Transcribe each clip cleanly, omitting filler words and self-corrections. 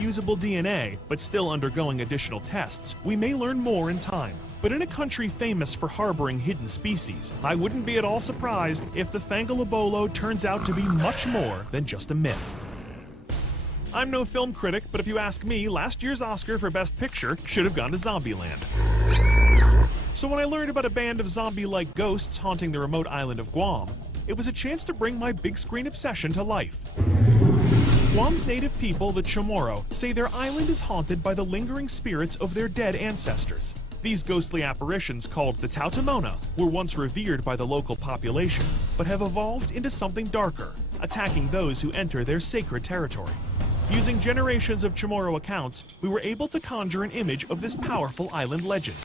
usable DNA, but still undergoing additional tests, we may learn more in time. But in a country famous for harboring hidden species, I wouldn't be at all surprised if the Fangolobolo turns out to be much more than just a myth. I'm no film critic, but if you ask me, last year's Oscar for Best Picture should have gone to Zombieland. So when I learned about a band of zombie-like ghosts haunting the remote island of Guam, it was a chance to bring my big screen obsession to life. Guam's native people, the Chamorro, say their island is haunted by the lingering spirits of their dead ancestors. These ghostly apparitions, called the TaoTao Mo'na, were once revered by the local population, but have evolved into something darker, attacking those who enter their sacred territory. Using generations of Chamorro accounts, we were able to conjure an image of this powerful island legend.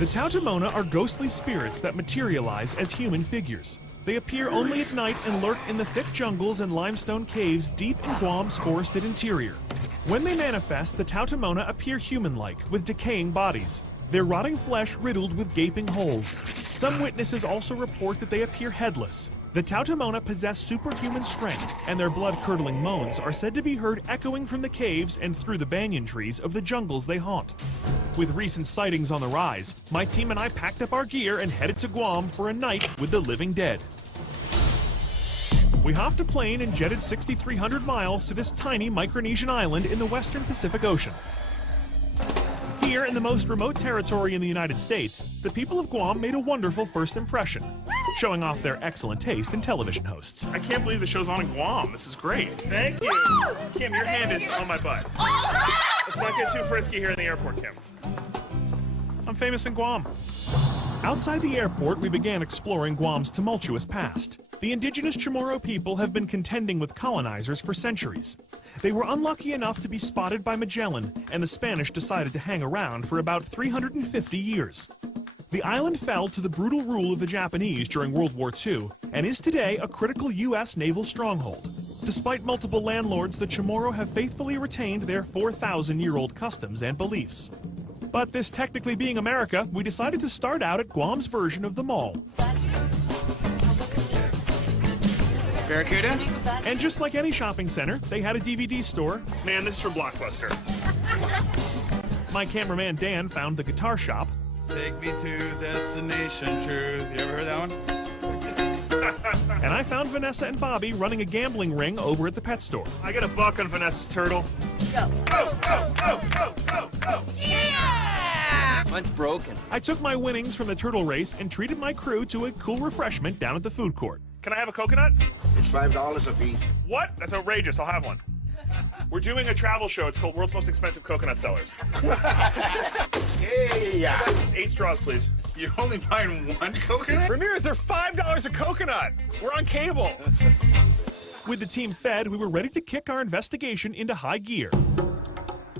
The TaoTao Mo'na are ghostly spirits that materialize as human figures. They appear only at night and lurk in the thick jungles and limestone caves deep in Guam's forested interior. When they manifest, the TaoTao Mo'na appear human-like, with decaying bodies, their rotting flesh riddled with gaping holes. Some witnesses also report that they appear headless. The TaoTao Mo'na possess superhuman strength, and their blood-curdling moans are said to be heard echoing from the caves and through the banyan trees of the jungles they haunt. With recent sightings on the rise, my team and I packed up our gear and headed to Guam for a night with the living dead. We hopped a plane and jetted 6,300 miles to this tiny Micronesian island in the western Pacific Ocean. Here, in the most remote territory in the United States, the people of Guam made a wonderful first impression, showing off their excellent taste in television hosts. I can't believe the show's on in Guam. This is great. Thank you. Kim, your hand is on my butt. Let's not get too frisky here in the airport, Kim. I'm famous in Guam. Outside the airport, we began exploring Guam's tumultuous past. The indigenous Chamorro people have been contending with colonizers for centuries. They were unlucky enough to be spotted by Magellan, and the Spanish decided to hang around for about 350 years. The island fell to the brutal rule of the Japanese during World War II, and is today a critical U.S. naval stronghold. Despite multiple landlords, the Chamorro have faithfully retained their 4,000-year-old customs and beliefs. But this technically being America, we decided to start out at Guam's version of the mall. Barracuda? And just like any shopping center, they had a DVD store. Man, this is from Blockbuster. My cameraman Dan found the guitar shop. Take me to destination truth. You ever heard that one? And I found Vanessa and Bobby running a gambling ring over at the pet store. I got $1 on Vanessa's turtle. Go. Yeah! Mine's broken. I took my winnings from the turtle race and treated my crew to a cool refreshment down at the food court. Can I have a coconut? It's $5 a piece. What? That's outrageous. I'll have one. We're doing a travel show. It's called World's Most Expensive Coconut Sellers. Yeah. 8 straws, please. You're only buying one coconut? Ramirez, they're $5 a coconut. We're on cable. With the team fed, we were ready to kick our investigation into high gear.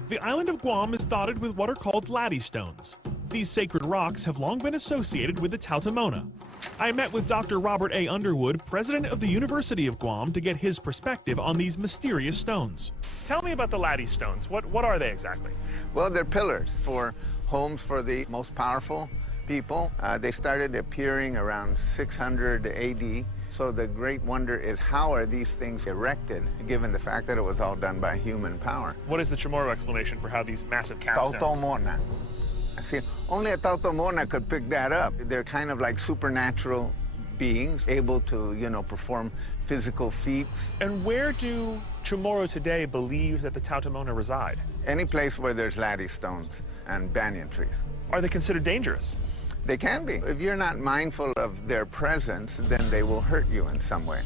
The island of Guam is dotted with what are called laddie stones. These sacred rocks have long been associated with the TaoTao Mo'na. I met with Dr. Robert A. Underwood, president of the University of Guam, to get his perspective on these mysterious stones. Tell me about the laddie stones. What are they exactly? Well, they're pillars for homes for the most powerful people. They started appearing around 600 AD. So the great wonder is, how are these things erected, given the fact that it was all done by human power? What is the Chamorro explanation for how these massive capstones? TaoTao Mo'na. See, only a TaoTao Mo'na could pick that up. They're kind of like supernatural beings, able to, perform physical feats. And where do Chamorro today believe that the TaoTao Mo'na reside? Any place where there's laddie stones and banyan trees. Are they considered dangerous? They can be. If you're not mindful of their presence, then they will hurt you in some way.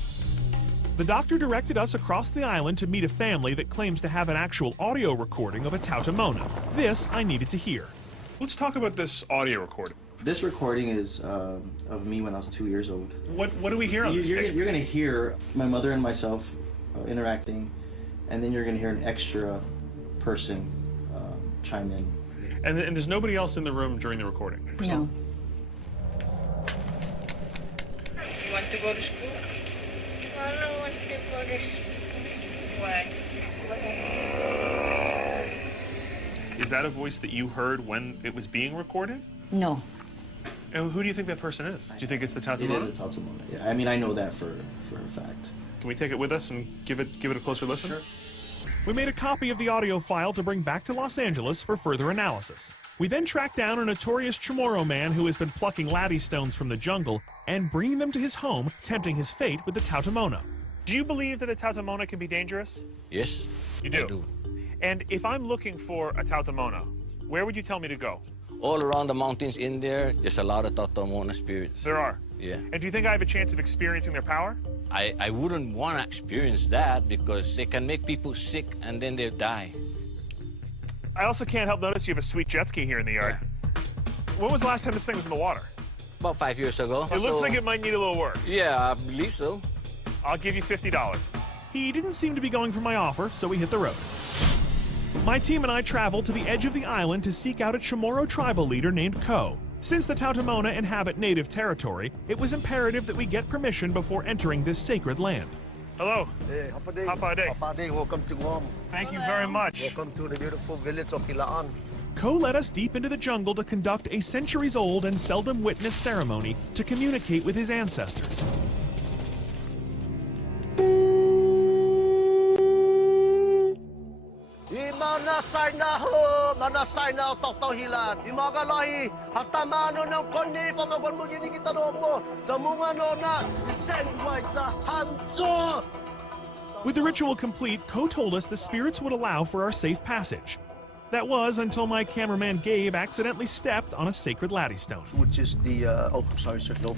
The doctor directed us across the island to meet a family that claims to have an actual audio recording of a TaoTao Mo'na. This I needed to hear. Let's talk about this audio recording. This recording is of me when I was 2 years old. What do we hear on this tape? You're going to hear my mother and myself interacting, and then you're going to hear an extra person chime in. And there's nobody else in the room during the recording? No. You want to go to school? I don't want to go to school. Why? Is that a voice that you heard when it was being recorded? No. And who do you think that person is? Do you think it's the TaoTao Mo'na? It is a TaoTao Mo'na. Yeah, I mean, I know that for a fact. Can we take it with us and give it a closer listen? Sure. We made a copy of the audio file to bring back to Los Angeles for further analysis. We then tracked down a notorious chamorro man who has been plucking laddie stones from the jungle and bringing them to his home, tempting his fate with the TaoTao Mo'na. Do you believe that the TaoTao Mo'na can be dangerous? Yes. You do? I do. And if I'm looking for a TaoTao Mo'na, where would you tell me to go? All around the mountains in there, there's a lot of TaoTao Mo'na spirits. There are? Yeah. And do you think I have a chance of experiencing their power? I wouldn't want to experience that because they can make people sick and then they'll die. I also can't help notice you have a sweet jet ski here in the yard. Yeah. When was the last time this thing was in the water? About 5 years ago. It looks like it might need a little work. Yeah, I believe so. I'll give you $50. He didn't seem to be going for my offer, so we hit the road. My team and I traveled to the edge of the island to seek out a chamorro tribal leader named Ko. Since the TaoTao Mo'na inhabit native territory, it was imperative that we get permission before entering this sacred land. Hello. Hey, Hafade. Hafade. Hafade, welcome to Guam. Thank you very much. Welcome to the beautiful village of Hilaan. Ko led us deep into the jungle to conduct a centuries-old and seldom witnessed ceremony to communicate with his ancestors. Manasay na ho, manasay na TaoTao Hilaan. Imagalahi, hatamano ng koni, pamagon mo ginikita mo, sa mga nona, isengway sa hamso. With the ritual complete, Ko told us the spirits would allow for our safe passage. That was until my cameraman Gabe accidentally stepped on a sacred laddie stone. Which is the, oh, sorry, sir, no.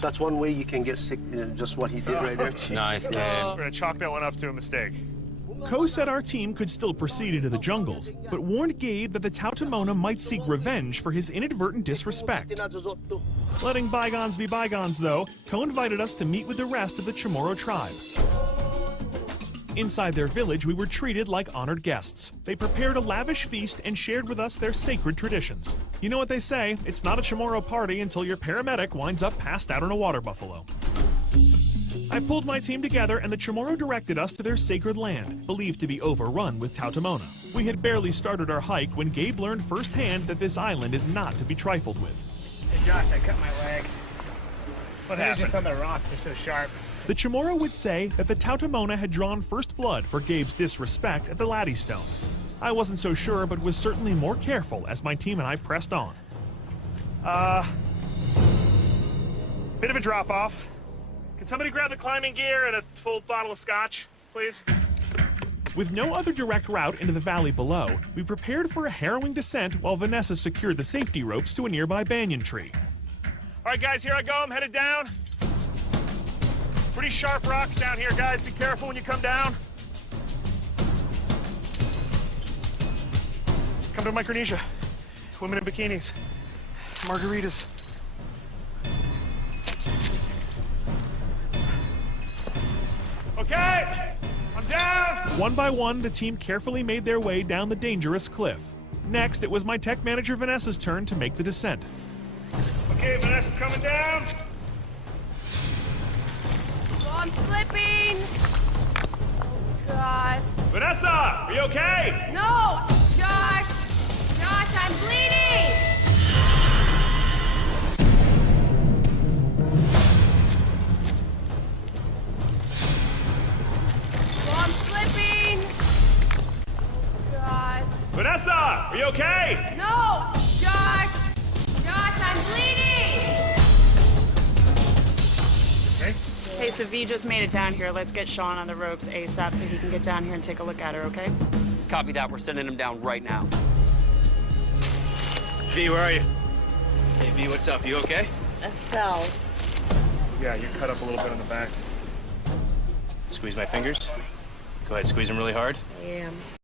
That's one way you can get sick, just what he did right there. Nice, Gabe. We're gonna chalk that one up to a mistake. Ko said our team could still proceed into the jungles, but warned Gabe that the TaoTao Mo'na might seek revenge for his inadvertent disrespect. Letting bygones be bygones, though, Ko invited us to meet with the rest of the Chamorro tribe. Inside their village, we were treated like honored guests. They prepared a lavish feast and shared with us their sacred traditions. You know what they say, it's not a Chamorro party until your paramedic winds up passed out on a water buffalo. I pulled my team together and the Chamorro directed us to their sacred land, believed to be overrun with TaoTao Mo'na. We had barely started our hike when Gabe learned firsthand that this island is not to be trifled with. Hey Josh, I cut my leg. What Maybe happened? just on the rocks, they're so sharp. The Chamorro would say that the TaoTao Mo'na had drawn first blood for Gabe's disrespect at the laddie stone. I wasn't so sure, but was certainly more careful as my team and I pressed on. Bit of a drop-off. Can somebody grab the climbing gear and a full bottle of scotch, please? With no other direct route into the valley below, we prepared for a harrowing descent while Vanessa secured the safety ropes to a nearby banyan tree. All right, guys, here I go. I'm headed down. Pretty sharp rocks down here, guys. Be careful when you come down. Come to Micronesia. Women in bikinis. Margaritas. Okay, I'm down! One by one, the team carefully made their way down the dangerous cliff. Next, it was my tech manager Vanessa's turn to make the descent. Okay, Vanessa's coming down. Oh, I'm slipping. Oh, God. Vanessa, are you okay? No, Josh. Josh, I'm bleeding. Vanessa, are you okay? No! Josh! Josh, I'm bleeding! Okay. Hey, so V just made it down here. Let's get Sean on the ropes ASAP so he can get down here and take a look at her, okay? Copy that. We're sending him down right now. V, where are you? Hey, V, what's up? You okay? I fell. Yeah, you're cut up a little bit on the back. Squeeze my fingers. Go ahead, squeeze them really hard. I am.